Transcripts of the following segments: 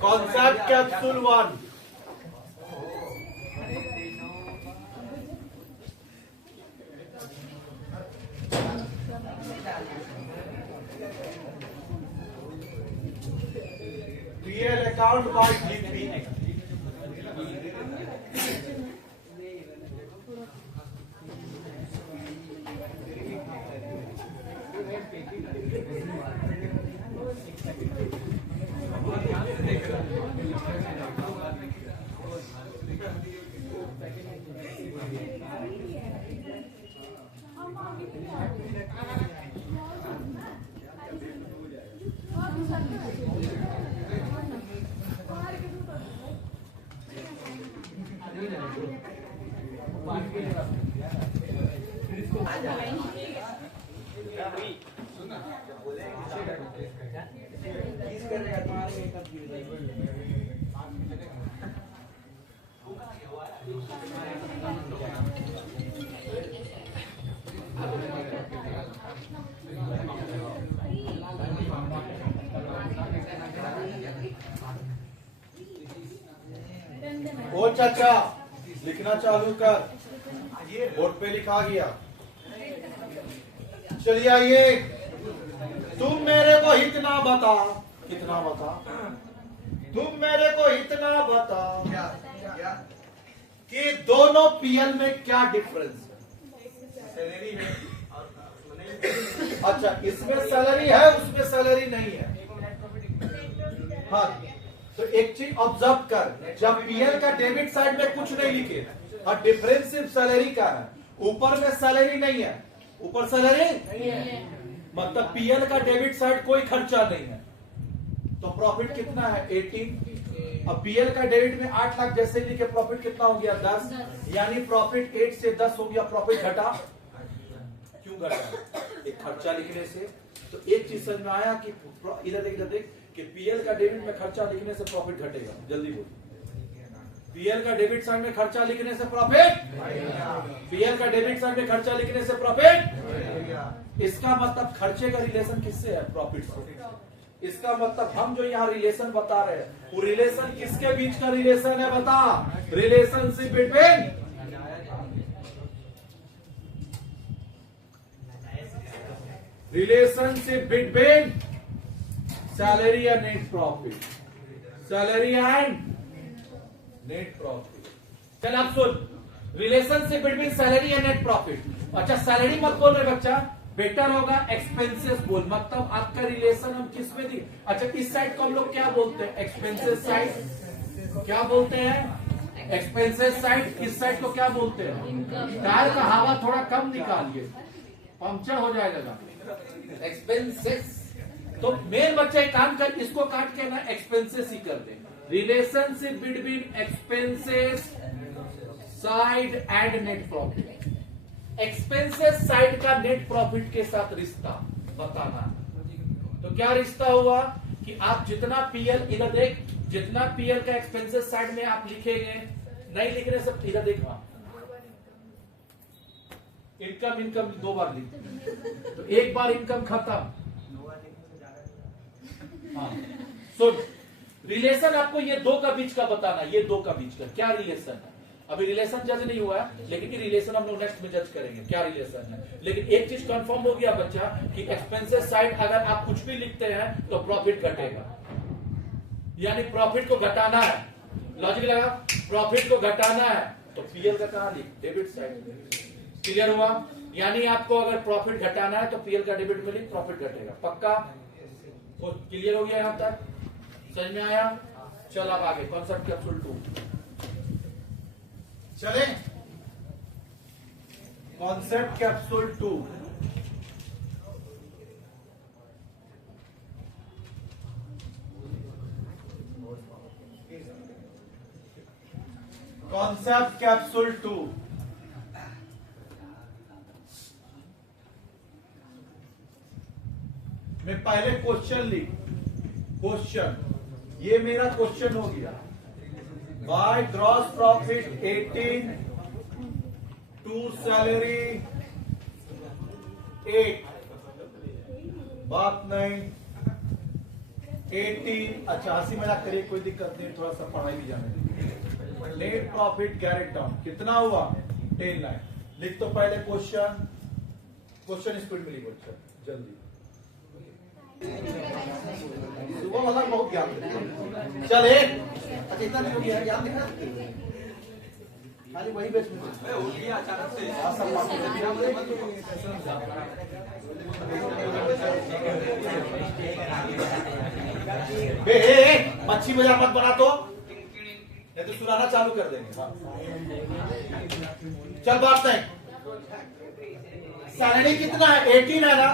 Concept capsule 1. Real account by GP. ओ चाचा लिखना चालू कर, बोर्ड पे लिखा गया। चलिए आइए, तुम मेरे को इतना बता, कितना बता, तुम मेरे को इतना बता कि दोनों पीएल में क्या डिफरेंस है। अच्छा, इसमें सैलरी है, उसमें सैलरी नहीं है। हाँ, तो एक चीज ऑब्जर्व कर, जब पीएल का डेबिट साइड में कुछ नहीं लिखे और डिफरेंस सिर्फ सैलरी का है, ऊपर में सैलरी नहीं है, ऊपर सैलरी नहीं है, मतलब पीएल का डेबिट साइड कोई खर्चा नहीं है, तो प्रॉफिट कितना है 18। अब पीएल का डेबिट में 8 लाख जैसे लिखे, प्रॉफिट कितना हो गया 10, यानी प्रॉफिट 8 से 10 हो गया, प्रॉफिट घटा। क्यों घटा? एक खर्चा लिखने से। तो एक चीज समझ में आया कि इधर देख कि पीएल का डेबिट में खर्चा लिखने से प्रॉफिट घटेगा। जल्दी बोल, पीएल का डेबिट साइड में खर्चा लिखने से प्रॉफिट, पीएल का डेबिट साइड में खर्चा लिखने से प्रॉफिट। इसका मतलब खर्चे का रिलेशन किससे है? प्रॉफिट से। इसका मतलब हम जो यहाँ रिलेशन बता रहे हैं, वो रिलेशन किसके बीच का रिलेशन है? बता, relationship between salary and net profit, salary and net profit. चल अब सुन, relationship between salary and net profit. अच्छा, सैलरी मत बोल रहे बच्चा, बेटर होगा एक्सपेंसेस बोल। मतलब आपका रिलेशन हम किस में दी? अच्छा, इस साइड को हम लोग क्या बोलते हैं? Expenses side. क्या बोलते हैं? Expenses side. इस साइड को क्या बोलते हैं? टायर का हवा थोड़ा कम निकालिए, पंक्चर हो जाएगा। एक्सपेंसेस। तो मेन बच्चा एक काम कर, इसको काट के ना एक्सपेंसेस ही कर दे। Relationship between expenses side and net profit. Expenses side का नेट प्रॉफिट के साथ रिश्ता बताना। तो क्या रिश्ता हुआ कि आप जितना पीएल, इधर देख, जितना पीएल का एक्सपेंसेस साइड में आप लिखेंगे, नहीं लिखने से इधर देखना, इनकम 2 बार लिख, तो एक बार इनकम खत्म। हाँ, सुन, रिलेशन आपको ये 2 का बीच का बताना। ये 2 का बीच का क्या रिलेशन है? अभी रिलेशन जज नहीं हुआ है, लेकिन ये रिलेशन हम लोग नेक्स्ट में जज करेंगे क्या रिलेशन है। लेकिन एक चीज कंफर्म हो गया बच्चा कि एक्सपेंसेस साइड अगर आप कुछ भी लिखते हैं तो प्रॉफिट घटेगा, यानी प्रॉफिट को घटाना है। लॉजिक लगा? प्रॉफिट को घटाना है तो पीएल का कहां लिख? Debit side. क्लियर हुआ? यानी आपको अगर प्रॉफिट घटाना है तो पीएल का डेबिट में लिख, प्रॉफिट घटेगा। पक्का? तो क्लियर हो गया यहां तक? समझ में आया? चल अब आगे कॉन्सेप्ट कैप्सूल 2 चले। कॉन्सेप्ट कैप्सूल 2 कॉन्सेप्ट कैप्सूल 2 में पहले क्वेश्चन लिख। क्वेश्चन, ये मेरा क्वेश्चन हो गया। By gross profit 18 to salary 8, बात नहीं। 18। अच्छा हंसी मजाक करिए, कोई दिक्कत नहीं, थोड़ा सा पढ़ाई भी जाने दीजिए। नेट प्रॉफिट कैरेट डाउन कितना हुआ 10 लाख। लिख तो पहले क्वेश्चन, क्वेश्चन स्पीड में लिखो। अच्छा जल्दी, सुबह वाला बहुत ज्ञान देते। चल एक, अच्छा इतना नहीं हो गया ज्ञान दिखा, खाली वही बेच में हो गया अचानक से। मच्छी बाजार मत बना तो, नहीं तो सुनाना चालू कर देंगे। चल बात नहीं, सैलरी कितना है 18 है ना?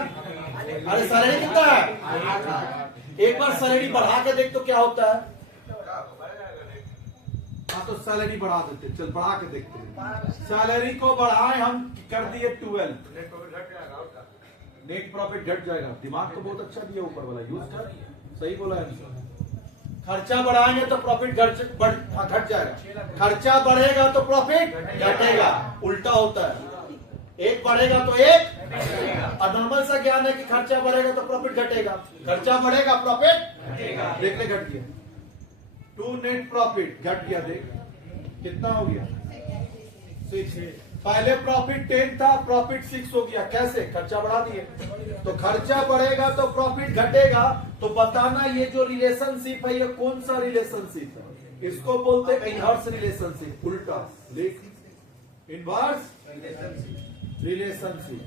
अरे सैलरी कितना है? एक बार सैलरी बढ़ा के देख तो क्या होता है। हाँ तो सैलरी बढ़ा देते, चल बढ़ा के देखते हैं। सैलरी को बढ़ाए हम, कर दिए 12, नेट प्रॉफिट घट जाएगा। दिमाग तो बहुत अच्छा दिया ऊपर वाला, यूज कर, सही बोला है। खर्चा बढ़ाएंगे तो प्रॉफिट घट जाएगा, खर्चा बढ़ेगा तो प्रॉफिट घटेगा, उल्टा होता है। एक बढ़ेगा तो एक, और नॉर्मल सा ज्ञान है कि खर्चा बढ़ेगा तो प्रॉफिट घटेगा, खर्चा बढ़ेगा प्रॉफिट देखने घट गया। 2 नेट प्रॉफिट घट गया, देख कितना हो गया 6। पहले प्रॉफिट 10 था, प्रॉफिट 6 हो गया। कैसे? खर्चा बढ़ा दिए। तो खर्चा बढ़ेगा तो प्रॉफिट घटेगा। तो बताना ये जो रिलेशनशिप है ये कौन सा रिलेशनशिप है? इसको बोलते हैं इनवर्स रिलेशनशिप। उल्टा लिख, inverse relationship.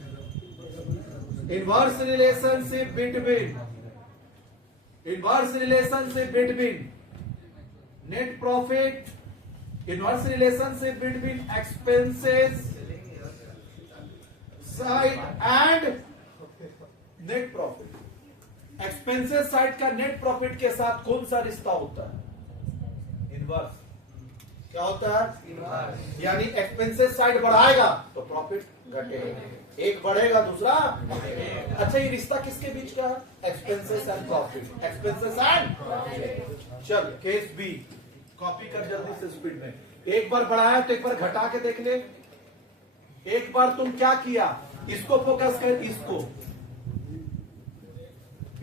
Inverse relationship between, inverse relationship between net profit, inverse relationship between expenses side and net profit। expenses side का net profit के साथ कौन सा रिश्ता होता है? इनवर्स। क्या होता है? इनवर्स। यानी एक्सपेंसेस साइड बढ़ाएगा तो प्रॉफिट घटेगा, एक बढ़ेगा दूसरा। अच्छा ये रिश्ता किसके बीच का है? Expenses and profit, expenses and. चल केस बी कॉपी कर जल्दी से स्पीड में। एक बार बढ़ाया तो एक बार घटा के देख ले। एक बार तुम क्या किया, इसको फोकस कर,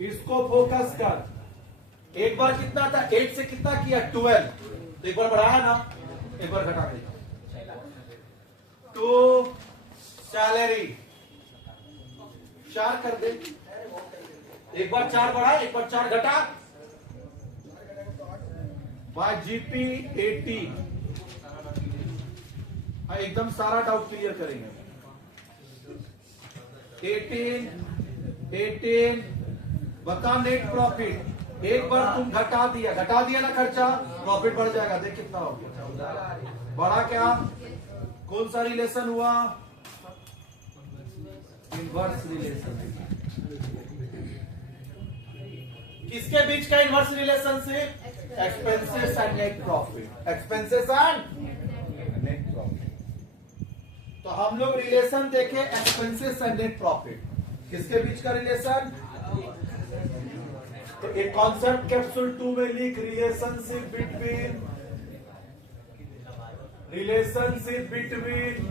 इसको फोकस कर। एक बार कितना था 8 से कितना किया 12, तो एक बार बढ़ाया ना, एक बार घटा के। तो सैलरी 4 कर दे, एक बार 4 बढ़ा, एक बार 4 घटा। Bye GP 18। एकदम सारा डाउट क्लियर करेंगे। 18 बता नेट प्रॉफिट। एक बार तुम घटा दिया ना खर्चा, प्रॉफिट बढ़ जाएगा। देख कितना हो गया, बढ़ा क्या? कौन सा रिलेशन हुआ? Inverse relation. किसके बीच का inverse relationship? Expenses and net profit, expenses and net profit. तो हम लोग रिलेशन देखे एक्सपेंसेस एंड नेट प्रॉफिट, किसके बीच का रिलेशन? तो एक कॉन्सेप्ट कैप्सूल 2 में लिख, relationship between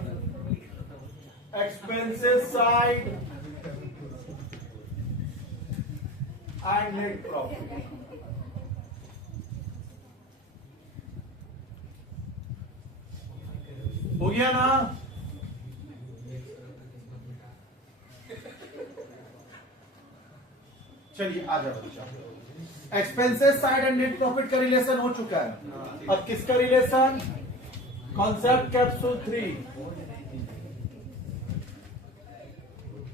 expenses side and net profit. हो गया ना? चलिए आ जाओ बच्चा। Expenses side and net profit का रिलेशन हो चुका है। अब किसका relation? Concept capsule 3,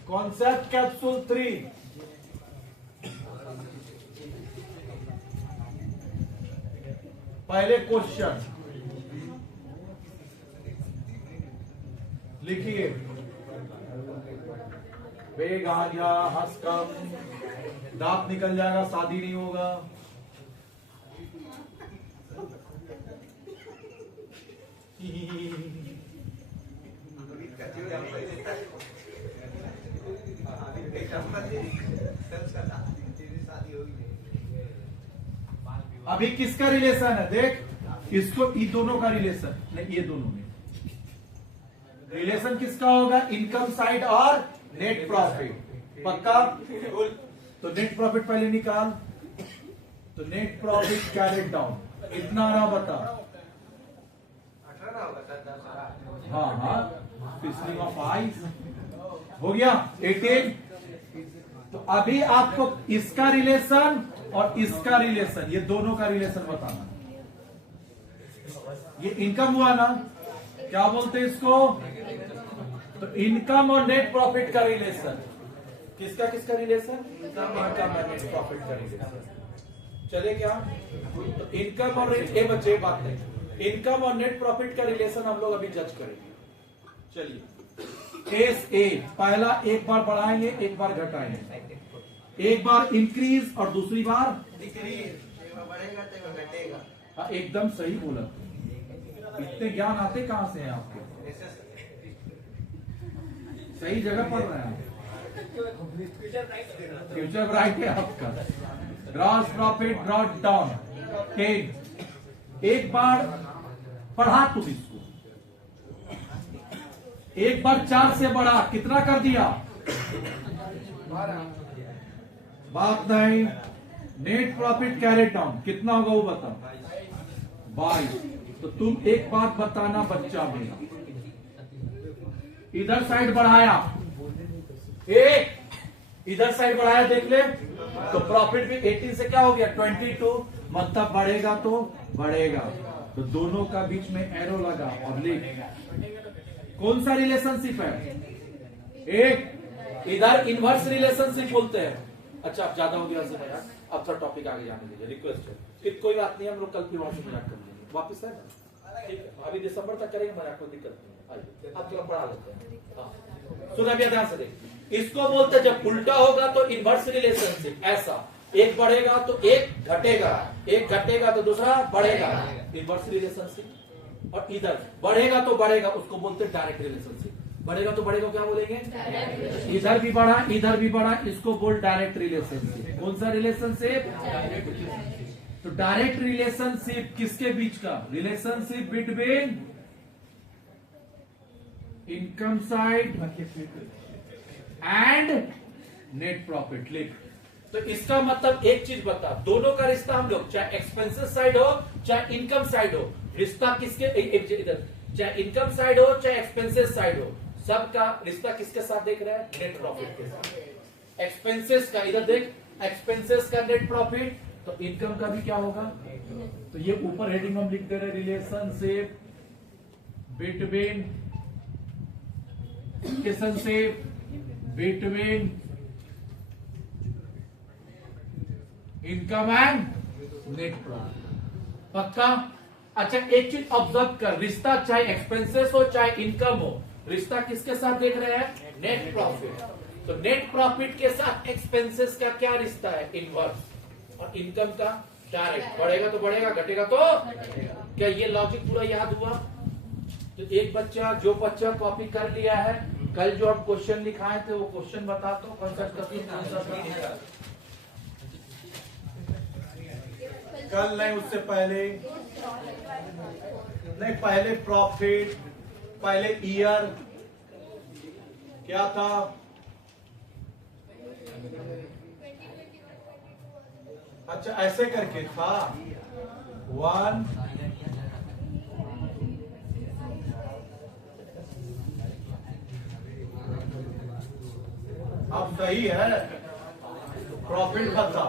concept capsule 3। पहले क्वेश्चन लिखिए, बेगानिया हंस कम, दांत निकल जाएगा, शादी नहीं होगा। अभी किसका रिलेशन है देख, इसको ये दोनों का रिलेशन नहीं, ये दोनों में रिलेशन किसका होगा? इनकम साइड और नेट प्रॉफिट। पक्का? तो नेट प्रॉफिट पहले निकाल। तो नेट प्रॉफिट कैरेट डाउन कितना आ रहा बता? 18 होगा सर, 10। हाँ हाँ, फिसलिंग ऑफ आइज हो गया 18। तो अभी आपको इसका रिलेशन और इसका रिलेशन, ये दोनों का रिलेशन बताना। ये इनकम हुआ ना, क्या बोलते हैं इसको? तो इनकम और नेट प्रॉफिट का रिलेशन, किसका किसका रिलेशन? इनकम और नेट प्रॉफिट का रिलेशन। चले क्या? तो इनकम और ये बच्चे बात नहीं, इनकम और नेट प्रॉफिट का रिलेशन हम लोग अभी जज करेंगे। चलिए, एस ए पहला एक बार बढ़ाएंगे, एक बार घटाएंगे, एक बार इंक्रीज और दूसरी बार डिक्रीज, बढ़ेगा तो घटेगा। हाँ, एकदम सही बोला। इतने ज्ञान आते कहां से हैं आपके? सही जगह पढ़ रहे हैं, फ्यूचर ब्राइट है आपका। Gross profit brought down 10। एक बार पढ़ा तुम इसको, एक बार 4 से बढ़ा, कितना कर दिया? बात नहीं। नेट प्रॉफिट कैरेट डाउन कितना होगा वो बता? 22। तो तुम एक बात बताना बच्चा मेरा, इधर साइड बढ़ाया, एक इधर साइड बढ़ाया, देख ले, तो प्रॉफिट भी 18 से क्या हो गया 22, मतलब बढ़ेगा तो बढ़ेगा। तो दोनों का बीच में एरो लगा और लिख कौन सा रिलेशनशिप है? एक इधर इनवर्स रिलेशनशिप बोलते हैं। अच्छा, अब ज्यादा हो गया यार, अब थोड़ा टॉपिक आगे जाने दीजिए, रिक्वेस्ट है। फिर कोई बात नहीं, हम लोग कल फिर वहां से मजाक कर लेंगे, वापिस है ना? ठीक है, अभी दिसंबर तक करेंगे मजाक, कोई दिक्कत नहीं। आइए अब थोड़ा पढ़ा लेते हैं। हाँ, सुना भी ध्यान से देख, इसको बोलते हैं जब उल्टा होगा तो इनवर्स रिलेशनशिप। ऐसा एक बढ़ेगा तो एक घटेगा, एक घटेगा तो दूसरा बढ़ेगा, इनवर्स रिलेशनशिप। और इधर बढ़ेगा तो बढ़ेगा, उसको बोलते हैं डायरेक्ट रिलेशनशिप। बढ़ेगा तो बढ़ेगा, क्या बोलेंगे? इधर भी बढ़ा, इधर भी बढ़ा, इसको बोल डायरेक्ट रिलेशनशिप। कौन सा रिलेशनशिप? तो डायरेक्ट रिलेशनशिप किसके बीच का? Relationship between income side and net profit. लिख, तो इसका मतलब एक चीज बता, दोनों का रिश्ता हम लोग, चाहे एक्सपेंसेस साइड हो चाहे इनकम साइड हो, रिश्ता किसके? इधर चाहे इनकम साइड हो चाहे एक्सपेंसेस साइड हो, सबका रिश्ता किसके साथ देख रहे हैं? नेट प्रॉफिट के साथ। एक्सपेंसेस का इधर देख, एक्सपेंसेस का नेट प्रॉफिट, तो इनकम का भी क्या होगा? तो ये ऊपर हेडिंग हम लिख दे रहे, relationship between income and net profit. पक्का? अच्छा, एक चीज ऑब्जर्व कर, रिश्ता चाहे एक्सपेंसेस हो चाहे इनकम हो, रिश्ता किसके साथ देख रहे हैं? Net profit. तो नेट प्रॉफिट के साथ एक्सपेंसेस का क्या रिश्ता है? इनवर्स। और इनकम का डायरेक्ट। बढ़ेगा तो बढ़ेगा, घटेगा तो क्या? ये लॉजिक पूरा याद हुआ? तो एक बच्चा, जो बच्चा कॉपी कर लिया है, कल जो हम क्वेश्चन लिखाए थे वो क्वेश्चन बता दो, कौन सा कल नहीं, उससे पहले नहीं, पहले प्रॉफिट, पहले ईयर क्या था? अच्छा, ऐसे करके था 1 अब सही है। प्रॉफिट बता,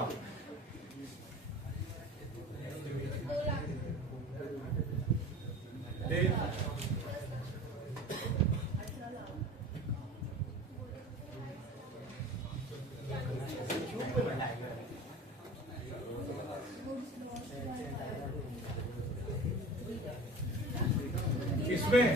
इसमें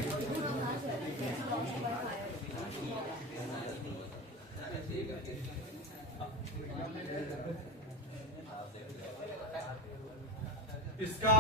इसका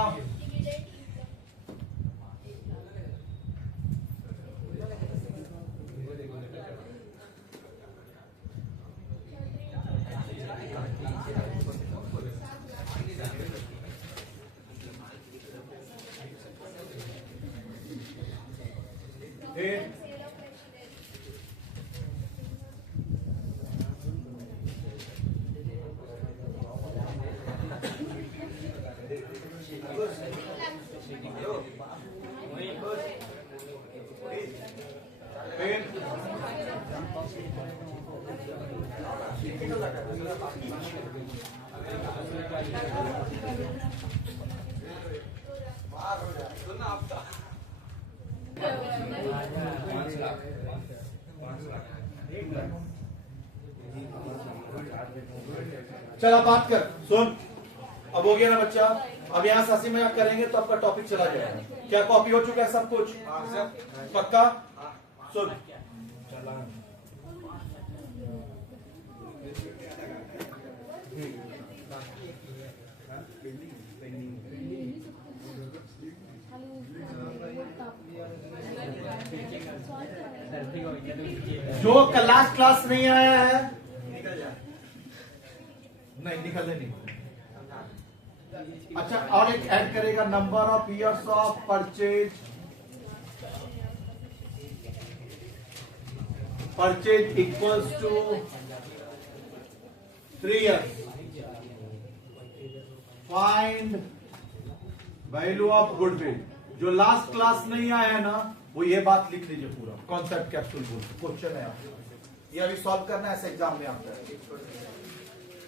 चल अब बात कर, सुन। अब हो गया ना बच्चा, अब यहाँ हंसी मजाक करेंगे तो आपका टॉपिक चला जाएगा। क्या कॉपी हो चुका है सब कुछ? पक्का? सुन, जो क्लास नहीं आया है नहीं निकलने नहीं। अच्छा, और एक ऐड करेगा, number of years of purchase equals to 3 years। Find value of goodwill. जो लास्ट क्लास नहीं आया है ना, वो ये बात लिख लीजिए पूरा, कॉन्सेप्ट कैप्सूल क्वेश्चन है आपको, ये अभी सॉल्व करना है, ऐसे एग्जाम में आता है।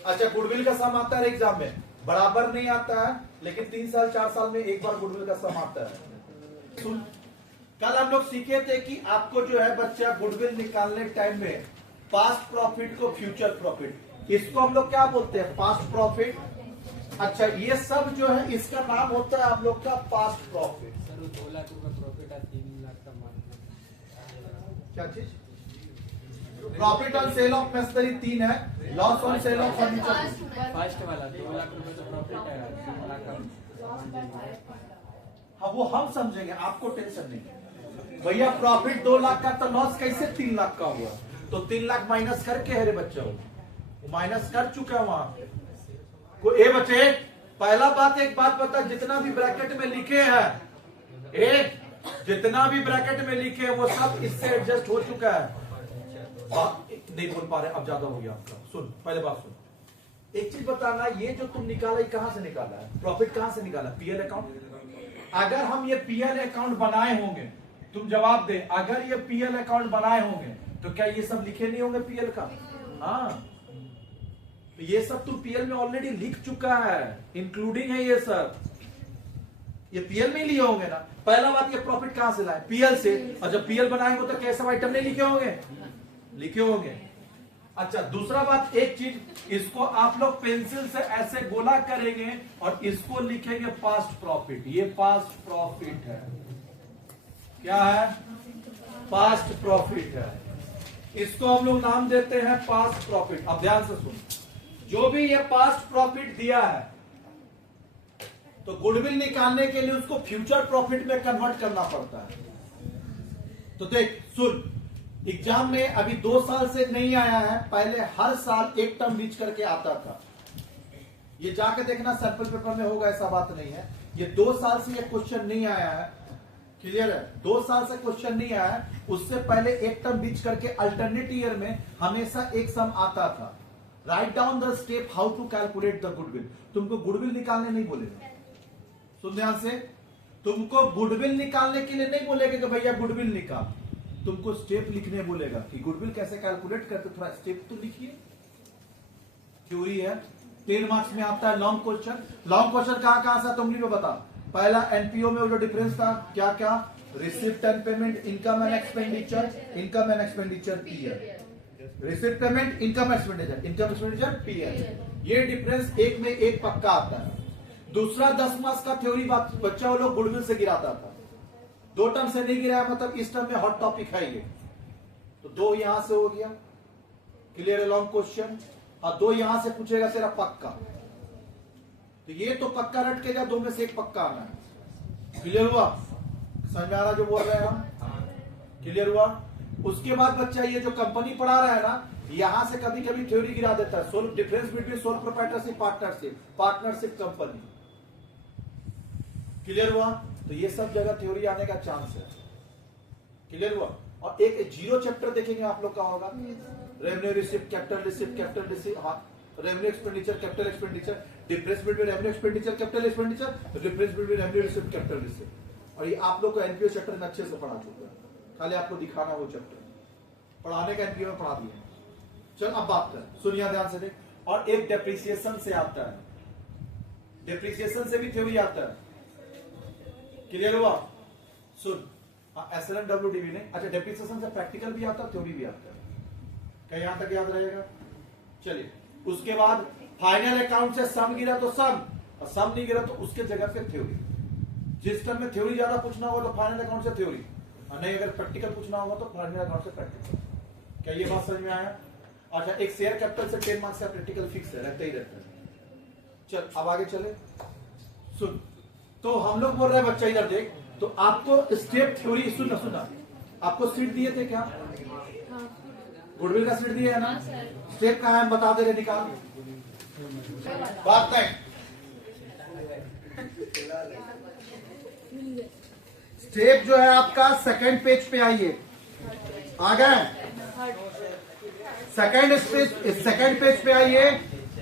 अच्छा, गुडविल का सम आता है एग्जाम में, बराबर नहीं आता है, लेकिन 3 साल 4 साल में एक बार गुडविल का सम आता है। सुन, कल हम लोग सीखे थे कि आपको जो है बच्चा गुडविल निकालने टाइम में पास्ट प्रॉफिट को फ्यूचर प्रॉफिट, इसको हम लोग क्या बोलते हैं? Past profit. अच्छा, ये सब जो है इसका नाम होता है आप लोग का पास्ट प्रॉफिट। 2 लाख रुपए प्रॉफिट है, 3 लाख का माल। क्या चीज? Profit on sale of machinery 3 है, loss on sale of furniture. First वाला 2 लाख रुपए का प्रॉफिट है, 3 लाख का। हाँ, वो हम समझेंगे, आपको टेंशन नहीं है भैया। प्रॉफिट 2 लाख का तो लॉस कैसे 3 लाख का हुआ? तो 3 लाख माइनस करके है रे बच्चा, वो माइनस कर चुका है वहां पे। ए बच्चे, पहला बात, एक बात बता, जितना भी ब्रैकेट में लिखे हैं, जितना भी ब्रैकेट में लिखे हैं वो सब इससे एडजस्ट हो चुका है। नहीं बोल पा रहे, अब ज्यादा हो गया आपका। सुन, पहले बात सुन, एक चीज बताना, ये जो तुम निकाला, ये कहां से निकाला है? प्रॉफिट कहां से निकाला? PL account. अगर हम ये पीएल अकाउंट बनाए होंगे, तुम जवाब दे, अगर ये पीएल अकाउंट बनाए होंगे तो क्या ये सब लिखे नहीं होंगे पीएल का? हाँ, तो ये सब तुम पीएल में ऑलरेडी लिख चुका है, इंक्लूडिंग है ये सब, ये पीएल में ही लिए होंगे ना। पहला बात, ये प्रॉफिट कहां से लाए? पीएल से। और जब पीएल बनाएंगे तो कैसे आइटम नहीं लिखे होंगे? लिखे होंगे। अच्छा, दूसरा बात, एक चीज, इसको आप लोग पेंसिल से ऐसे गोला करेंगे और इसको लिखेंगे पास्ट प्रॉफिट। ये पास्ट प्रॉफिट है। क्या है? पास्ट प्रॉफिट है। इसको हम लोग नाम देते हैं पास्ट प्रॉफिट। अब ध्यान से सुन, जो भी ये पास्ट प्रॉफिट दिया है, तो गुडविल निकालने के लिए उसको फ्यूचर प्रॉफिट में कन्वर्ट करना पड़ता है। तो देख सुन, एग्जाम में अभी 2 साल से नहीं आया है, पहले हर साल एक टर्म बीच करके आता था। ये जाके देखना सैंपल पेपर में होगा, ऐसा बात नहीं है। ये 2 साल से ये क्वेश्चन नहीं आया है, क्लियर है? 2 साल से क्वेश्चन नहीं आया है, उससे पहले एक टर्म बीच करके अल्टरनेट ईयर में हमेशा एक सम आता था। Write down the step how to calculate the goodwill. तुमको गुडविल निकालने नहीं बोलेगा, सुन ध्यान से, तुमको गुडविल निकालने के लिए नहीं बोलेगा कि भैया गुडविल निकाल, तुमको स्टेप लिखने बोलेगा कि गुडविल कैसे कैलकुलेट करते, थोड़ा स्टेप तो लिखिए। थ्योरी है, 10 मार्क्स में आता है लॉन्ग क्वेश्चन। लॉन्ग क्वेश्चन कहां से तुम भी बता। पहला एनपीओ में वो जो डिफरेंस था, क्या क्या? Receipt and payment, income and expenditure, income and expenditure PL. Receipt payment, income expenditure, income expenditure PL. ये डिफरेंस एक में एक पक्का आता है। दूसरा 10 मार्क्स का थ्योरी बच्चा वो लोग गुडविल से गिराता था, 2 टर्म से नहीं गिराया, मतलब इस टर्म में हॉट टॉपिक है ये, तो 2 यहां से हो गया, क्लियर है लॉन्ग क्वेश्चन। और 2 यहां से पूछेगा तेरा पक्का, तो ये तो पक्का रट के जा, 2 में से एक पक्का आना है। क्लियर हुआ? समझ में आ रहा जो बोल रहे हैं हम? क्लियर हुआ? उसके बाद बच्चा ये जो कंपनी पढ़ा रहा है ना, यहां से कभी कभी थ्योरी गिरा देता है, sole difference between sole proprietorship, partnership, partnership company. Clear हुआ? तो ये सब जगह थ्योरी आने का चांस है। क्लियर हुआ? और एक 0 चैप्टर देखेंगे आप लोग का होगा, रेवेन्यू रिसिप्ट, कैपिटल रिसिप्ट, हाँ, revenue expenditure, capital expenditure, difference between revenue expenditure capital expenditure, difference between revenue receipt capital receipt. और ये आप लोग को एनपीओ चैप्टर में अच्छे से पढ़ा चुका है, खाली आपको दिखाना वो चैप्टर पढ़ाने का एनपीओ में पढ़ा दिए। चल अब बात कर, सुनिए ध्यान से देख। और एक डेप्रिसिएशन से आता है, डेप्रिसिएशन से भी थ्योरी आता है, क्लियर हुआ? सुन, SLMWDV नहीं, अच्छा डेप्रिसिएशन से प्रैक्टिकल भी आता है, थ्योरी भी आता है, क्या यहां तक याद रहेगा? चलिए, उसके बाद फाइनल अकाउंट से सम गिरा तो सम, और सम नहीं गिरा तो उसके जगह पे थ्योरी। जिस टर्म में थ्योरी ज्यादा पूछना होगा तो फाइनल अकाउंट से थ्योरी, और नहीं अगर प्रैक्टिकल पूछना होगा तो फाइनल अकाउंट से प्रैक्टिकल। क्या ये बात समझ में आया? अच्छा, एक शेयर कैपिटल से 10 मार्क्स का प्रैक्टिकल फिक्स है, रहता ही रहता है। चल अब आगे चले, सुन। तो हम लोग बोल रहे हैं बच्चा इधर देख, तो आपको स्टेप थ्योरी सुनना सुनना, आपको सीट दिए थे क्या? गुडविल का सीट दिया है ना? स्टेप कहाँ है बता दे रहे, निकाल बात नहीं। स्टेप जो है आपका सेकंड पेज पे आइए, आ गए? सेकंड पेज पे आइए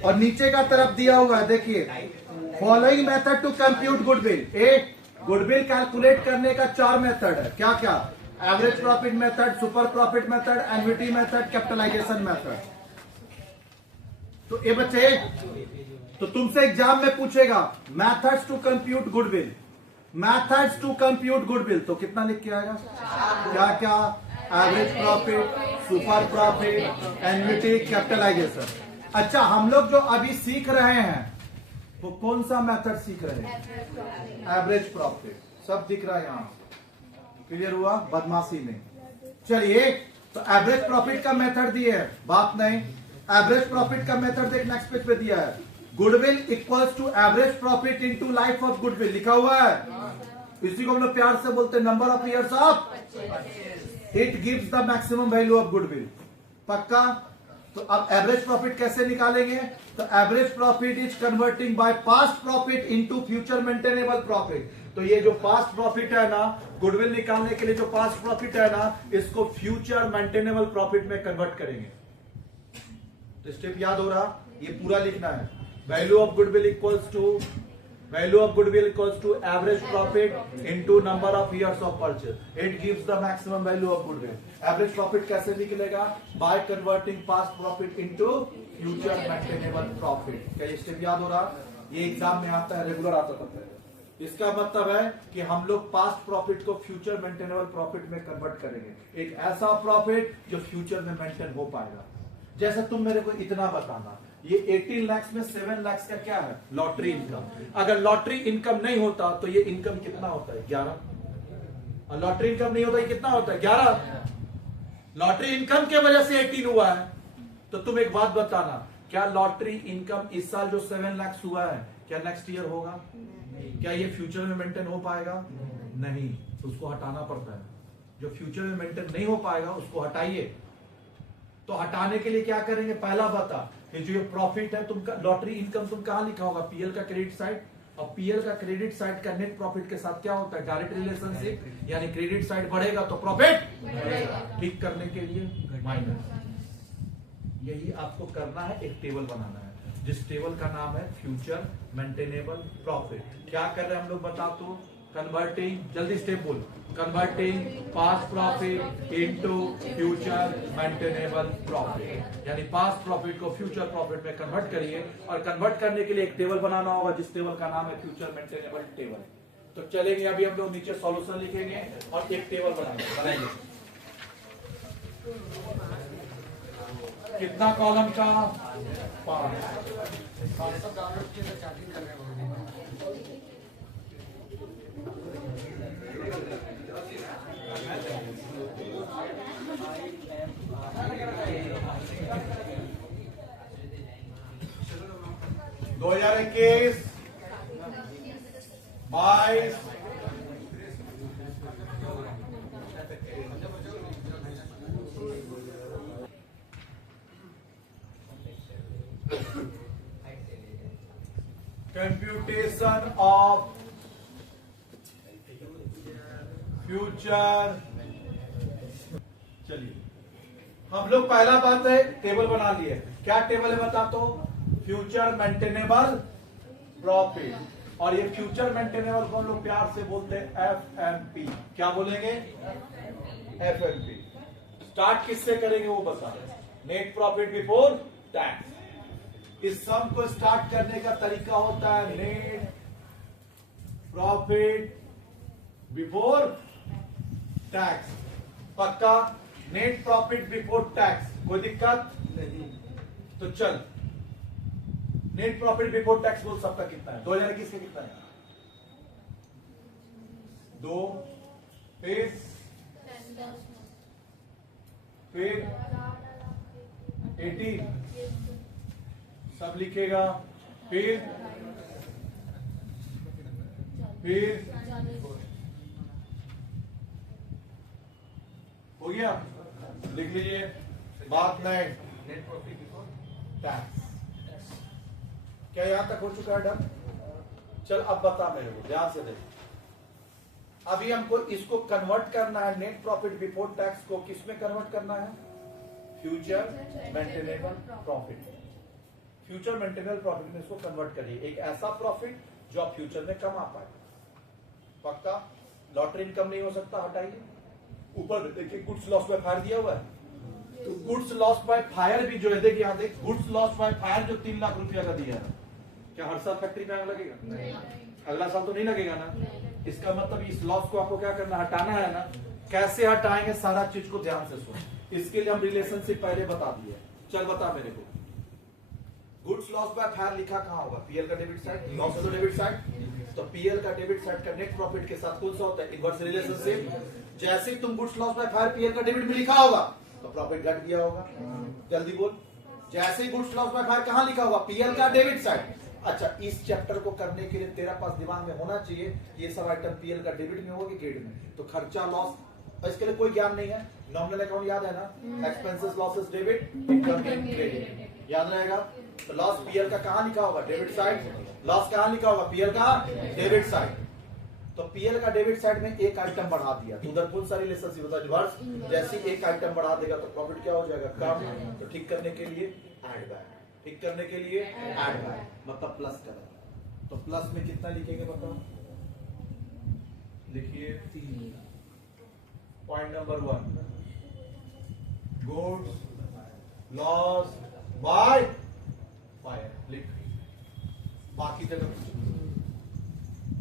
और नीचे का तरफ दिया हुआ है, देखिए following method to compute goodwill. Goodwill calculate करने का 4 मेथड है, क्या क्या? Average profit method, super profit method, annuity method, capitalisation method. तो ये बच्चे, तो तुमसे एग्जाम में पूछेगा methods to compute goodwill, methods to compute goodwill, तो कितना लिख के आएगा? क्या क्या? Average profit, super profit, annuity, capitalisation. अच्छा, हम लोग जो अभी सीख रहे हैं वो कौन सा मेथड सीख रहे हैं? Average profit. सब दिख रहा है यहां, क्लियर हुआ? बदमाशी में। चलिए, तो एवरेज प्रॉफिट का मेथड दिया है, बात नहीं। एवरेज प्रॉफिट का मेथड देख, नेक्स्ट पेज पे दिया है, goodwill equals to average profit into life of goodwill, लिखा हुआ है। इसी को हम लोग प्यार से बोलते हैं number of years of it gives the maximum value of goodwill. पक्का? तो अब एवरेज प्रॉफिट कैसे निकालेंगे? तो average profit is converting bye past profit into future maintainable profit. तो ये जो पास्ट प्रॉफिट है ना, गुडविल निकालने के लिए जो पास्ट प्रॉफिट है ना, इसको फ्यूचर मेंटेनेबल प्रॉफिट में कन्वर्ट करेंगे। तो स्टेप याद हो रहा? ये पूरा लिखना है। Value of goodwill equals to average profit into number of years of purchase, it gives the maximum value of goodwill. Average profit कैसे निकलेगा? By converting past profit into future maintainable profit. क्या ये स्टेप याद हो रहा? ये exam में आता है, रेगुलर आता था। इसका मतलब है कि हम लोग पास्ट प्रॉफिट को फ्यूचर मेंटेनेबल प्रॉफिट में कन्वर्ट करेंगे, एक ऐसा प्रॉफिट जो फ्यूचर में मेंटेन हो पाएगा। जैसे तुम मेरे को इतना बताना, ये 18 लाख में 7 लाख का क्या है? Lottery income. अगर लॉटरी इनकम नहीं होता तो ये इनकम कितना होता है? 11। और लॉटरी इनकम नहीं होता ये कितना होता है? 11। लॉटरी इनकम के वजह से 18 हुआ है। तो तुम एक बात बताना, क्या लॉटरी इनकम इस साल जो 7 लाख हुआ है, क्या नेक्स्ट ईयर होगा? क्या ये फ्यूचर में मेंटेन हो पाएगा? नहीं, उसको हटाना पड़ता है। जो फ्यूचर में मेंटेन नहीं हो पाएगा उसको हटाइए। तो हटाने के लिए क्या करेंगे? पहला बता, ये जो प्रॉफिट है तुम लॉटरी इनकम तुम कहां लिखा होगा? पीएल का क्रेडिट साइड। और पीएल का क्रेडिट साइड का नेट प्रॉफिट के साथ क्या होता है? डायरेक्ट रिलेशनशिप, यानी क्रेडिट साइड बढ़ेगा तो प्रॉफिट ठीक करने के लिए माइनस। यही आपको करना है, एक टेबल बनाना है जिस टेबल का नाम है फ्यूचर मेंटेनेबल प्रॉफिट। क्या कर रहे हैं हम लोग बता तो? कन्वर्टिंग, जल्दी स्टेप बोल, converting past profit into future maintainable profit, यानी पास्ट प्रॉफिट को फ्यूचर प्रॉफिट में कन्वर्ट करिए। और कन्वर्ट करने के लिए एक टेबल बनाना होगा जिस टेबल का नाम है फ्यूचर मेंटेनेबल टेबल। तो चलेंगे, अभी हम लोग नीचे सॉल्यूशन लिखेंगे और एक टेबल बनाएंगे। कितना कॉलम का? 5। दो 2021, 22, कंप्यूटेशन ऑफ फ्यूचर। चलिए, हम लोग पहला बात है टेबल बना लिए। क्या टेबल है बता तो? Future maintainable profit. और ये फ्यूचर मेंटेनेबल को हम लोग प्यार से बोलते हैं FMP। क्या बोलेंगे? FMP। स्टार्ट किससे करेंगे वो बता रहे, नेट प्रॉफिट बिफोर टैक्स। इस सम को स्टार्ट करने का तरीका होता है नेट प्रॉफिट बिफोर टैक्स। पक्का? नेट प्रॉफिट बिफोर टैक्स, कोई दिक्कत नहीं। तो चल, नेट प्रॉफिट बिफोर टैक्स बोल सबका कितना है? 2021 का कितना है? 2, फिर 18 सब लिखेगा, फिर हो गया, लिख लीजिए। बात नहीं, नेट प्रॉफिट बिफोर टैक्स। क्या यहां तक हो चुका है? डन। चल अब बता मेरे को, ध्यान से देख। अभी हमको इसको कन्वर्ट करना है, नेट प्रॉफिट बिफोर टैक्स को किस में कन्वर्ट करना है? Future maintainable profit. Future maintainable profit में इसको कन्वर्ट करिए, एक ऐसा प्रॉफिट जो आप फ्यूचर में कमा पाए। पक्का? लॉटरी इनकम नहीं हो सकता, हटाइए। ऊपर देखिए गुड्स लॉस बाय फायर दिया हुआ है, तो गुड्स लॉस बाय फायर भी जो है, देखिए यहाँ देख, गुड्स लॉस बाय फायर जो 3 लाख रुपया का दिया है, क्या हर साल फैक्ट्री में आग लगेगा? नहीं। अगला साल तो नहीं लगेगा ना। इसका मतलब इस लॉस को आपको क्या करना, हटाना है ना। कैसे हटाएंगे, सारा चीज को ध्यान से सुन। इसके लिए हम रिलेशनशिप पहले बता दिए। चल बता मेरे को, गुड्स लॉस बाय फायर लिखा कहाँ होगा? पीएल का डेबिट साइड, लॉस का डेबिट साइड। तो पीएल का डेबिट साइड का नेट प्रॉफिट के साथ कौन सा होता है? Inverse relationship. जैसे ही तुम goods loss by fire PL का डेबिट में लिखा होगा तो प्रॉफिट घट गया होगा। जल्दी बोल। जैसे ही गुड्स लॉस बाय फायर कहां लिखा होगा? पीएल का डेबिट साइड। अच्छा, इस चैप्टर को करने के लिए तेरा पास दिमाग में होना चाहिए ये सब आइटम पीएल का डेबिट में होगा कि क्रेडिट में। तो खर्चा लॉस, इसके लिए कोई ज्ञान नहीं है। नॉमिनल अकाउंट याद है ना? Expenses losses debit, income credit, याद रहेगा। तो लॉस पीएल का कहां लिखा होगा? Debit side. लॉस कहां लिखा होगा? पीएल का डेबिट साइड। तो पीएल का डेबिट साइड में एक आइटम बढ़ा दिया तो उधर कौन सा रिलेशनशिप होता है? रिवर्स। जैसे एक आइटम बढ़ा देगा तो प्रॉफिट क्या हो जाएगा? कम। तो ठीक करने के लिए ऐड बैक, ठीक करने के लिए ऐड बैक, मतलब प्लस करें। तो प्लस में कितना लिखेंगे बताओ? लिखिए 3। Point number 1, goods loss by fire लिख, बाकी जगह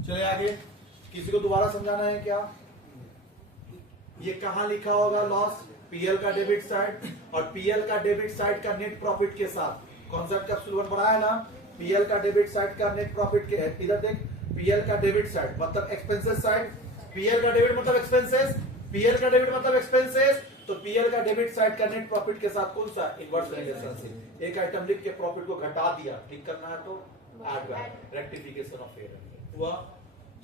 चले आगे। किसी को दोबारा समझाना है क्या? ये कहां लिखा होगा? लॉस पीएल का डेबिट साइड, और पीएल का डेबिट साइड का नेट प्रॉफिट के साथ। कॉन्सेप्ट कैप्सूल 1 पढ़ा है ना? पीएल का डेबिट साइड का नेट प्रॉफिट के, इधर देख, पीएल का डेबिट साइड मतलब एक्सपेंसेस साइड, पीएल का डेबिट मतलब एक्सपेंसेस, पीएल का डेबिट मतलब एक्सपेंसेस। तो पीएल का डेबिट साइड का नेट प्रॉफिट के साथ कौन सा? Inverse relationship. एक आइटम लिख के प्रॉफिट को घटा दिया, ठीक करना है तो add back, rectification of error हुआ।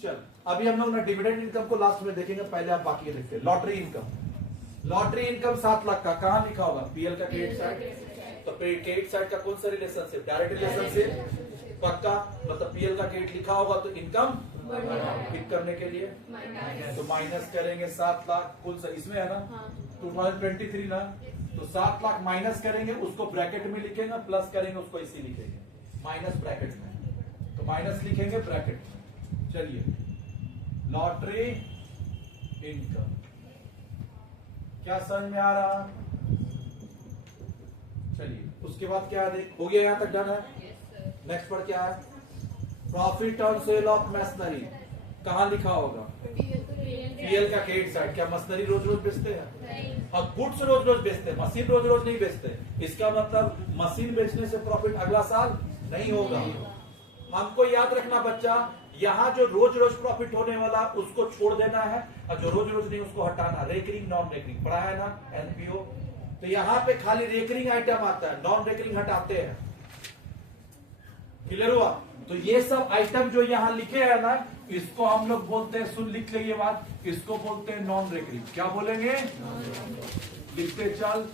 चल अभी हम लोग ना डिविडेंड इनकम को लास्ट में देखेंगे, पहले आप बाकी लिखते हैं। Lottery income, lottery income 7 lakh का कहां लिखा होगा? पीएल का क्रेडिट साइड। तो क्रेडिट साइड का कौन सा रिलेशनशिप? Direct relationship. पक्का? मतलब पीएल का क्रेडिट लिखा होगा तो इनकम ठीक करने के लिए तो माइनस करेंगे 7 लाख। कौन सा इसमें है ना? 2023 ना। तो 7 लाख माइनस करेंगे, उसको ब्रैकेट में लिखेंगे, प्लस करेंगे उसको इसी लिखेंगे, माइनस ब्रैकेट में। तो माइनस लिखेंगे ब्रैकेट में। चलिए, लॉटरी इनकम क्या समझ में आ रहा? चलिए उसके बाद क्या है? हो गया, यहां तक डन है। नेक्स्ट पर क्या है? Profit on sale of machinery कहां लिखा होगा? पीएल का क्रेडिट साइड। क्या मशीनरी रोज रोज बेचते हैं? और गुड्स रोज रोज बेचते हैं, मशीन रोज रोज नहीं बेचते। इसका मतलब मशीन बेचने से प्रॉफिट अगला साल नहीं होगा। हमको याद रखना बच्चा, यहाँ जो रोज रोज प्रॉफिट होने वाला उसको छोड़ देना है, और जो रोज रोज नहीं उसको हटाना। रेकरिंग नॉन रेकरिंग पढ़ा है ना एनपीओ? तो यहाँ पे खाली रेकरिंग आइटम आता है, नॉन रेकरिंग हटाते हैं। क्लियर हुआ? तो ये सब आइटम जो यहाँ लिखे हैं ना, इसको हम लोग बोलते हैं, सुन लिख ले ये बात, इसको बोलते हैं नॉन रेकरिंग। क्या बोलेंगे? लिखते चल,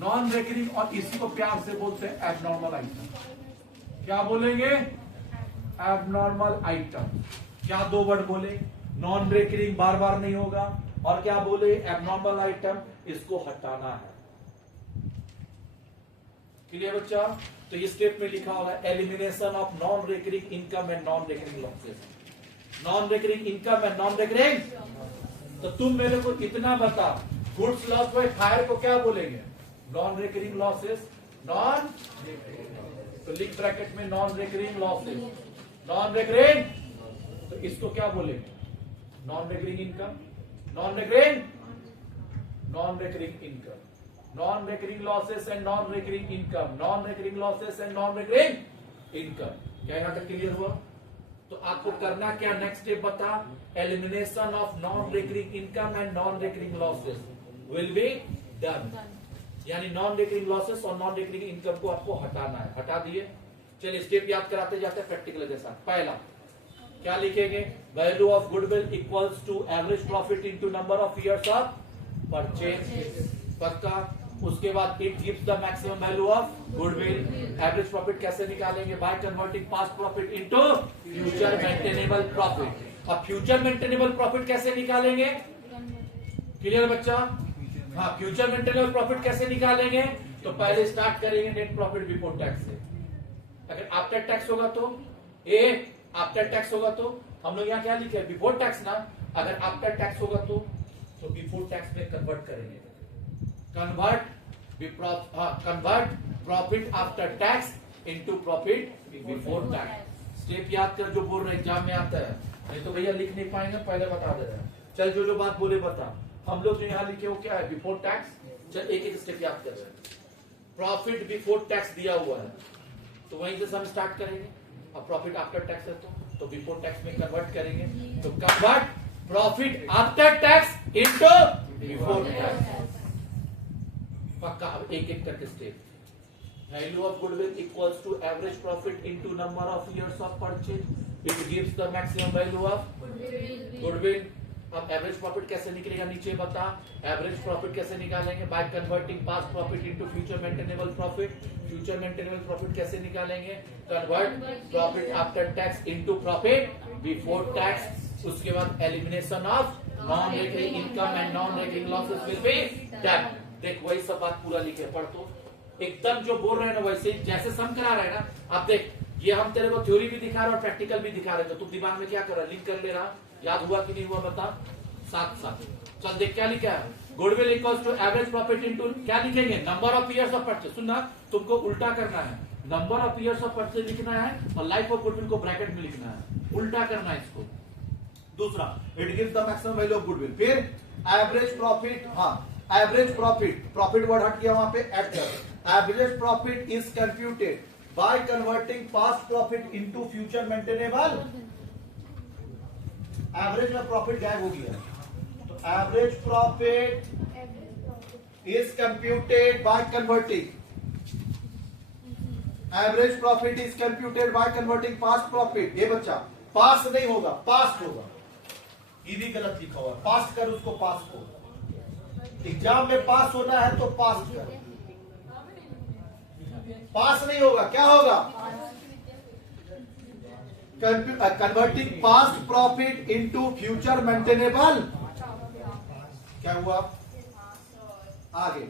नॉन रेकरिंग। और इसी को प्यार से बोलते हैं एबनॉर्मल आइटम। क्या बोलेंगे? Abnormal item. क्या 2 वर्ड बोले? नॉन रेकरिंग बार बार नहीं होगा, और क्या बोले? Abnormal item. इसको हटाना है। क्लियर बच्चा? तो इस स्टेप में लिखा होगा elimination of non recurring income and non recurring losses. Non recurring income and non recurring, तो तुम मेरे को इतना बता, गुड्स लॉस बाय फायर को क्या बोलेंगे? Non recurring losses. नॉन, तो लिख ब्रैकेट में non recurring losses, non recurring, तो इसको क्या बोलेंगे? Non recurring income, non recurring, non recurring income, non recurring losses and non recurring income, non recurring losses and non recurring income. क्या यहां तक क्लियर हुआ? तो आपको करना क्या, नेक्स्ट स्टेप बता, elimination of non recurring income and non recurring losses will be done. यानी नॉन रिकरिंग लॉसेस और नॉन रिकरिंग इनकम को आपको हटाना है। हटा दिए। चलिए स्टेप याद कराते जाते हैं प्रैक्टिकल के साथ। पहला क्या लिखेंगे? Value of goodwill equals to average profit into number of years of purchase. पक्का? उसके बाद it gives the maximum value of goodwill. Average profit कैसे निकालेंगे? By converting past profit into future maintainable profit. अब फ्यूचर मेंटेनेबल प्रॉफिट कैसे निकालेंगे? Clear बच्चा? हाँ, फ्यूचर मेंटेनेबल प्रॉफिट कैसे निकालेंगे? तो पहले स्टार्ट करेंगे नेट प्रॉफिट बिफोर टैक्स से। अगर आफ्टर टैक्स होगा तो आफ्टर टैक्स होगा तो हम लोग यहाँ क्या लिखे? बिफोर टैक्स ना। अगर आफ्टर टैक्स होगा तो बिफोर टैक्स में कन्वर्ट करेंगे। Convert profit after tax into profit before tax. Step याद कर, जो बोल रहे एग्जाम में आता है, नहीं तो भैया लिख नहीं पाएंगे, पहले बता दे रहे हैं। चल जो बात बोले बता। हम लोग जो यहाँ लिखे वो क्या है? Before tax. चल एक एक स्टेप याद कर रहे हैं। प्रॉफिट बिफोर टैक्स दिया हुआ है तो वहीं से हम स्टार्ट करेंगे। अब प्रॉफिट आफ्टर टैक्स है तो बिफोर टैक्स में कन्वर्ट करेंगे। तो convert profit after tax into before tax. पक्का? अब एक एक करके step. Value of goodwill equals to average profit into number of years of purchase. It gives the maximum value of goodwill. अब average profit कैसे निकलेगा? नीचे बता। एवरेज प्रॉफिट कैसे निकालेंगे? By converting past profit into future maintainable profit. Future maintainable profit कैसे निकालेंगे? Convert profit after tax into profit before tax. उसके बाद elimination of non recurring income and non recurring losses will be done. देख वही सब बात पूरा लिखे, पढ़ तो एकदम जो बोल रहे हैं ना वैसे जैसे सम करा रहे हैं ना। अब देख, ये हम तेरे को थ्योरी भी दिखा रहे हैं और प्रैक्टिकल भी दिखा रहे हैं, तो तुम दिमाग में क्या कर रहा है? लिंक कर ले रहा। याद हुआ कि नहीं हुआ बता? साथ साथ चल देख क्या लिखा है। Goodwill equals to average profit into, क्या लिखेंगे? Number of years of purchase. सुनना, तुमको उल्टा करना है। Number of years of purchase लिखना है और लाइफ ऑफ गुडविल को ब्रैकेट में लिखना है। उल्टा करना है इसको। दूसरा, it gives the maximum value of goodwill. फिर एवरेज प्रॉफिट, हाँ एवरेज प्रॉफिट वर्ड हट गया वहां पे, एड कर। Average profit is computed by converting past profit into future maintainable. Average में प्रॉफिट गायब हो गया, तो average profit is computed by converting, average profit is computed by converting past profit. ये बच्चा पास्ट नहीं होगा, पास्ट होगा। ये भी गलत लिखा हुआ, पास्ट कर उसको, पास्ट को। एग्जाम में पास होना है तो पास्ट कर, पास नहीं होगा, क्या होगा? Converting past profit into future maintainable. क्या हुआ? आगे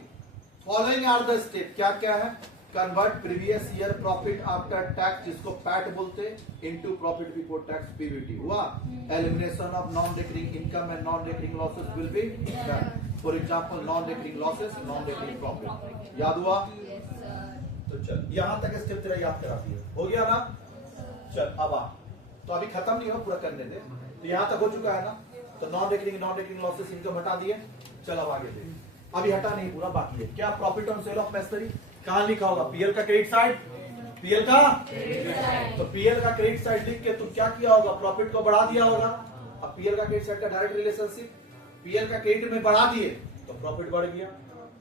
फॉलोइंग आर द स्टेप। क्या क्या है? Convert previous year profit after tax, जिसको पैट बोलते, into profit before tax PBT. हुआ? Elimination of non recurring income and non recurring losses will be done. For example non recurring losses, non recurring profit. याद हुआ? तो चल यहां तक step तेरा याद करा दिया, हो गया ना? चल अब आ, तो अभी खत्म नहीं हुआ, पूरा करने दे। तो यहां तक हो चुका है ना? तो नॉन रिकरिंग लॉसेस इनकम हटा दिए। चल अब आगे दे, अभी हटा नहीं, पूरा बाकी है। क्या? Profit on sale of machinery. कहां लिखा होगा? पीएल का क्रेडिट साइड, पीएल का, तो पीएल का क्रेडिट साइड लिख के तुम क्या किया होगा? प्रॉफिट को बढ़ा दिया होगा। अब पीएल का क्रेडिट साइड का डायरेक्ट रिलेशनशिप, पीएल का क्रेडिट में बढ़ा दिए तो प्रॉफिट बढ़ गया।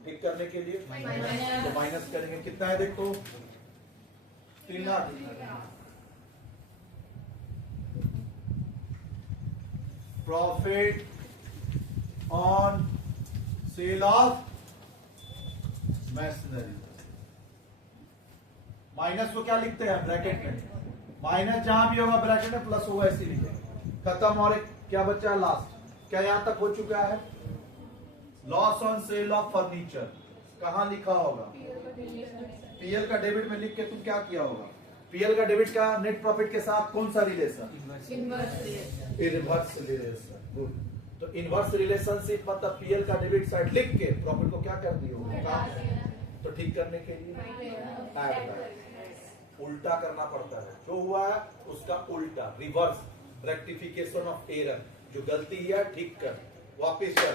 ठीक करने के लिए तो माइनस करेंगे, कितना है देखो? 3 lakh. Profit on sale of machinery. Minus को क्या लिखते हैं? ब्रैकेट में। माइनस जहां भी होगा ब्रैकेट में, प्लस होगा ऐसे लिखे। खत्म। और एक क्या बचा? लास्ट। क्या यहां तक हो चुका है? Loss on sale of furniture. कहां लिखा होगा? पीएल का डेबिट में लिख के तुम क्या किया होगा? पीएल का डेबिट का नेट प्रॉफिट के साथ कौन सा रिलेशन? Inverse relation. गुड। तो इनवर्स रिलेशनशिप मतलब पीएल का डेबिट साइड लिख के प्रॉफिट को क्या कर दिए होगा? तो ठीक करने के लिए ऐड बैक, उल्टा करना पड़ता है। जो हुआ है उसका उल्टा, रिवर्स, रेक्टिफिकेशन ऑफ एरर। जो गलती है ठीक कर, वापिस कर।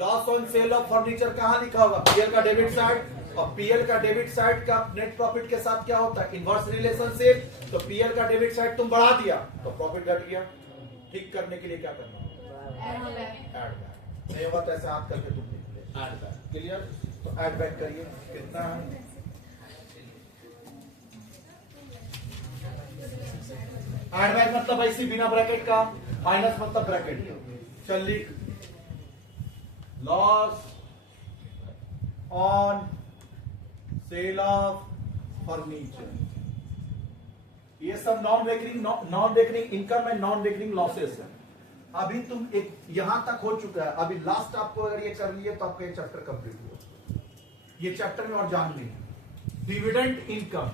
Loss on sale of furniture कहां लिखा होगा? पीएल का डेबिट साइड। और पीएल का डेबिट साइड का नेट प्रॉफिट के साथ क्या होता है? Inverse relationship. तो पीएल का डेबिट साइड तुम बढ़ा दिया तो प्रॉफिट घट गया। ठीक करने के लिए क्या करना होगा? Add back. नहीं होगा तो ऐसे हाथ करके तुम ऐड बैक। क्लियर? तो ऐड बैक करिए। कितना है? ऐड बैक मतलब ऐसी बिना ब्रैकेट का, माइनस मतलब ब्रैकेट। चल लिख, loss on sale of furniture. ये सब non recurring income and non recurring losses है। अभी तुम एक यहां तक हो चुका है। अभी लास्ट आपको अगर ये कर लिए तो आपका ये चैप्टर कंप्लीट हुआ। ये चैप्टर में और जान ली डिविडेंड इनकम।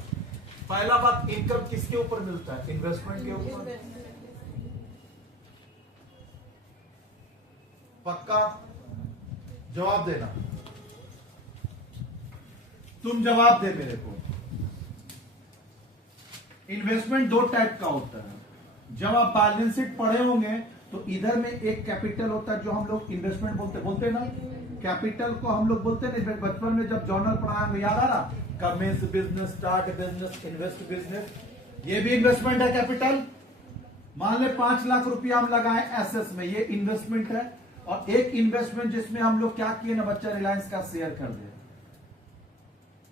पहला बात, इनकम किसके ऊपर मिलता है? इन्वेस्टमेंट के ऊपर। पक्का जवाब देना। तुम जवाब दे मेरे को। इन्वेस्टमेंट दो टाइप का होता है। जब आप बैलेंस शीट पढ़े होंगे तो इधर में एक कैपिटल होता है जो हम लोग इन्वेस्टमेंट बोलते ना। कैपिटल को हम लोग बोलते नहीं, बचपन में जब जर्नल पढ़ाएंगे याद आ रहा? Commence business, start business, invest business. ये भी इन्वेस्टमेंट है कैपिटल। मान ले 5 लाख रुपया हम लगाए एसेस में, ये इन्वेस्टमेंट है। और एक इन्वेस्टमेंट जिसमें हम लोग क्या किए ना बच्चा, रिलायंस का शेयर कर दे,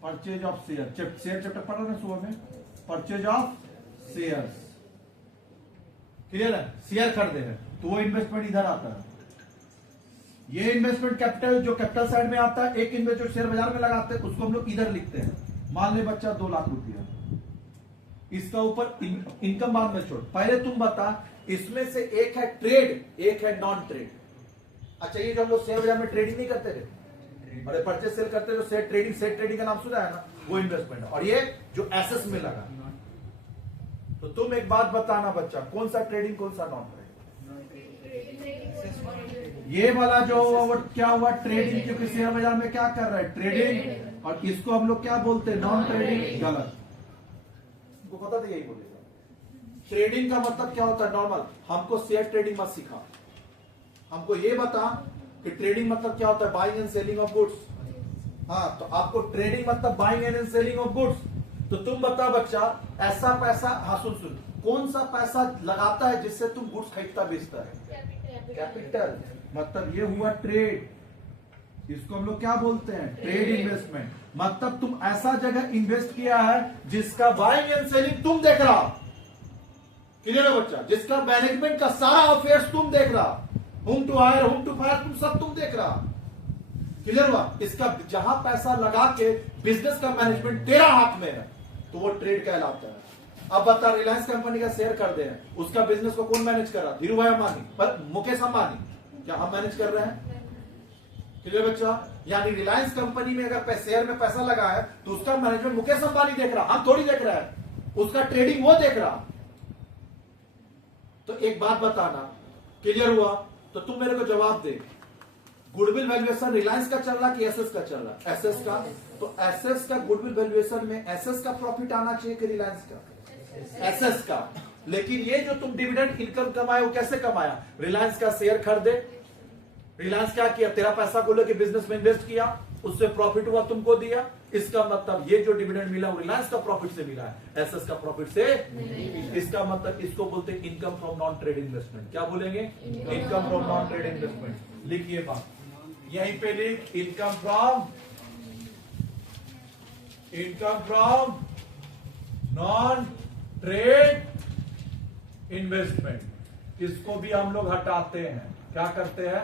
purchase of share. Share chapter पढ़ा ना सुबह में, परचेज ऑफ शेयर्स। क्लियर है? शेयर खरीदे हैं तो वो इन्वेस्टमेंट इधर आता है। ये इन्वेस्टमेंट कैपिटल जो कैपिटल साइड में आता है। एक इन्वेस्ट जो शेयर बाजार में लगाते हैं उसको हम लोग इधर लिखते हैं। मान ले बच्चा 2 लाख रुपया, इसका ऊपर इनकम बाद में छोड़। पहले तुम बता, इसमें से एक है ट्रेड, एक है नॉन ट्रेड। अच्छा, ये जो हम लोग शेयर बाजार में ट्रेडिंग नहीं करते थे, अरे परचेज सेल करते तो सेट ट्रेडिंग का नाम सुना है ना, वो इन्वेस्टमेंट है। और ये जो एसेस में लगा, तो तुम एक बात बताना बच्चा, कौन सा ट्रेडिंग कौन सा नॉन ट्रेडिंग? ये वाला जो क्या हुआ ट्रेडिंग, क्योंकि शेयर बाजार में क्या कर रहा है? ट्रेडिंग। और इसको हम लोग क्या बोलते हैं? Non trading. गलत, तुमको पता था यही बोलेगा। ट्रेडिंग का मतलब क्या होता है? नॉर्मल। हमको शेयर ट्रेडिंग मत सिखा, हमको ये बता कि ट्रेडिंग मतलब क्या होता है? Buying and selling of goods. हाँ, तो आपको ट्रेडिंग मतलब buying and selling of goods. तो तुम बता बच्चा, ऐसा पैसा, हाँ सुन, कौन सा पैसा लगाता है जिससे तुम गुड्स खरीदता बेचता है? कैपिटल। मतलब ये हुआ ट्रेड, इसको हम लोग क्या बोलते हैं? Trade investment. मतलब तुम ऐसा जगह इन्वेस्ट किया है जिसका बाइंग एंड सेलिंग तुम देख रहा। क्लियर है बच्चा? जिसका मैनेजमेंट का सारा अफेयर्स तुम देख रहा, whom to hire, whom to fire, तुम सब तुम देख रहा। क्लियर हुआ? इसका जहां पैसा लगा के बिजनेस का मैनेजमेंट तेरा हाथ में है तो वो ट्रेड कहलाता है। अब बता, रिलायंस कंपनी का शेयर कर दे, उसका बिजनेस को कौन मैनेज कर रहा? धीरू भाई अंबानी, पर मुकेश अंबानी, क्या हम मैनेज कर रहे हैं? क्लियर बच्चा? यानी रिलायंस कंपनी में अगर शेयर में पैसा लगा है तो उसका मैनेजमेंट मुकेश अंबानी देख रहा, हम थोड़ी देख रहा है। उसका ट्रेडिंग वो देख रहा। तो एक बात बताना, क्लियर हुआ? तो तुम मेरे को जवाब दे, गुडविल वैल्यूएशन रिलायंस का चल रहा कि एसएस का चल रहा? एसएस का। तो एसएस का गुडविल वैल्यूएशन में एसएस का प्रॉफिट आना चाहिए कि रिलायंस का? एसएस का। लेकिन ये जो तुम डिविडेंड इनकम कमाए वो कैसे कमाया? रिलायंस का शेयर खरीदे, रिलायंस क्या किया? तेरा पैसा को लेके बिजनेस में इन्वेस्ट किया, उससे प्रॉफिट हुआ, तुमको दिया। इसका मतलब ये जो डिविडेंड मिला वो रिलायंस का प्रॉफिट से मिला है, एसएस का प्रॉफिट से नहीं। इसका मतलब इसको बोलते हैं income from non trade investment. क्या बोलेंगे? Income from non trade investment. लिखिए बात, यहीं पे लिख, income from non trade investment. इसको भी हम लोग हटाते हैं। क्या करते हैं?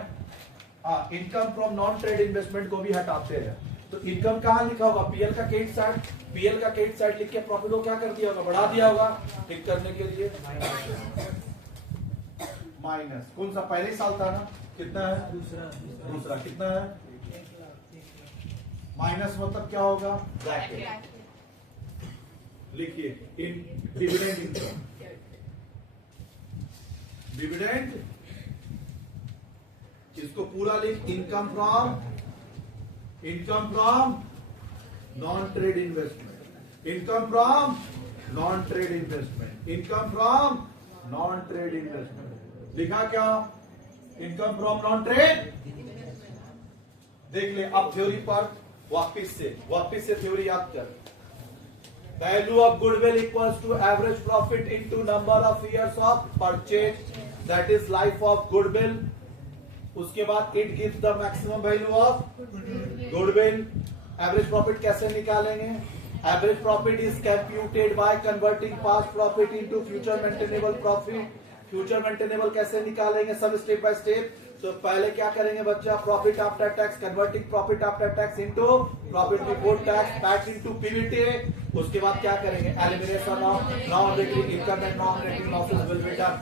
Income from non trade investment को भी हटाते हैं। तो इनकम कहां लिखा होगा? पीएल का क्रेडिट साइड। पीएल का क्रेडिट साइड लिख के प्रॉफिट को क्या कर दिया होगा? बढ़ा दिया होगा। ठीक करने के लिए माइनस, कौन सा पहले साल था ना? कितना है? दूसरा कितना है? माइनस मतलब क्या होगा? ब्रैकेट। लिखिए इन डिविडेंड इनकम, डिविडेंड, इसको पूरा लिख, income from non trade investment, income from non trade investment, income from non trade investment. लिखा क्या? Income from non trade. देख ले अब थ्योरी पर वापिस से थ्योरी याद कर। Value of goodwill equals to average profit into number of years of purchase, that is life of goodwill. उसके बाद it gives the maximum value of goodwill. Average profit कैसे निकालेंगे? Average profit is computed by converting past profit into future maintainable profit. Future maintainable कैसे निकालेंगे? सब step by step. तो पहले क्या करेंगे बच्चा? Profit after tax, converting profit after tax into profit before tax, PAT into PBT. उसके बाद क्या करेंगे? Elimination of non recurring income and non recurring losses will be done.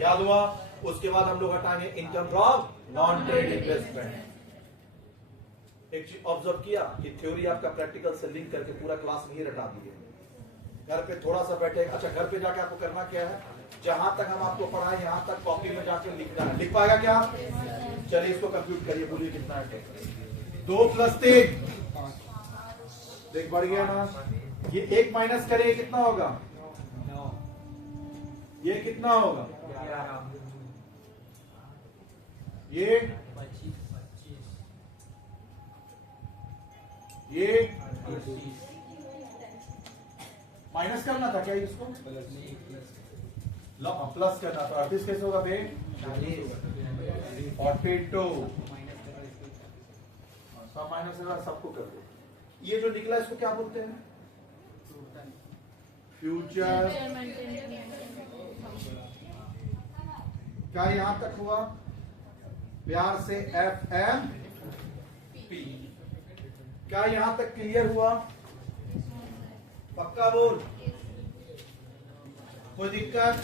याद हुआ? उसके बाद हम लोग हटाएंगे income from non trade investment. एक चीज ऑब्जर्व किया कि थ्योरी आपका प्रैक्टिकल से लिंक करके पूरा क्लास में ही रटा दिए। घर पे थोड़ा सा बैठे, अच्छा घर पे जाके आपको करना क्या है? जहां तक हम आपको पढ़ाए यहां तक कॉपी में जाके लिखना है। लिख पाएगा क्या? चलिए इसको कंप्यूट करिए, बोलिए कितना है? 2 + 3 देख बढ़ गया ना। ये 1 माइनस करिए कितना होगा? ये कितना होगा? ये माइनस करना था क्या इसको? प्लस करना था। 38 कैसे होगा बे? 42 सब माइनस है, सबको कर दो। ये जो निकला इसको क्या बोलते हैं? फ्यूचर। क्या यहां तक हुआ? प्यार से FMP। क्या यहां तक क्लियर हुआ? पक्का बोल, कोई दिक्कत?